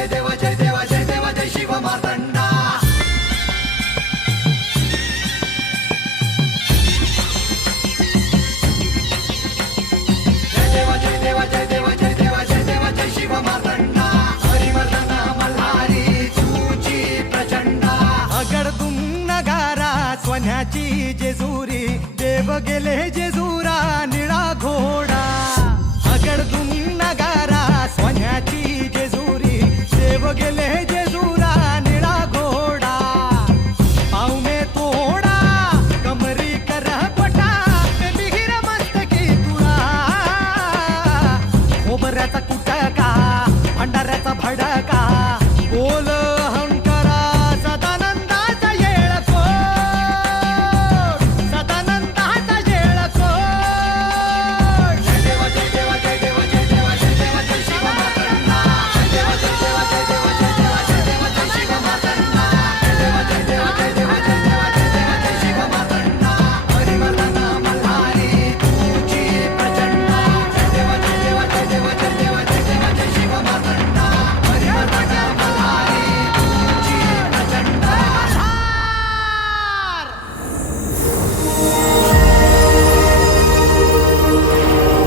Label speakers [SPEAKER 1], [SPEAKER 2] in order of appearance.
[SPEAKER 1] जय देव जय देवा जय देवा जय शिव मार्तंडा जय देवा जय देवा जय देवा जय देवा जय देवा जय शिव मार्तंडा हरिवर्धना मल्हारी तुझी प्रचंडा
[SPEAKER 2] अगडदुम नगारा सोन्याची जेजुरी देव गेले जे जुरा निळा घोड rata teca.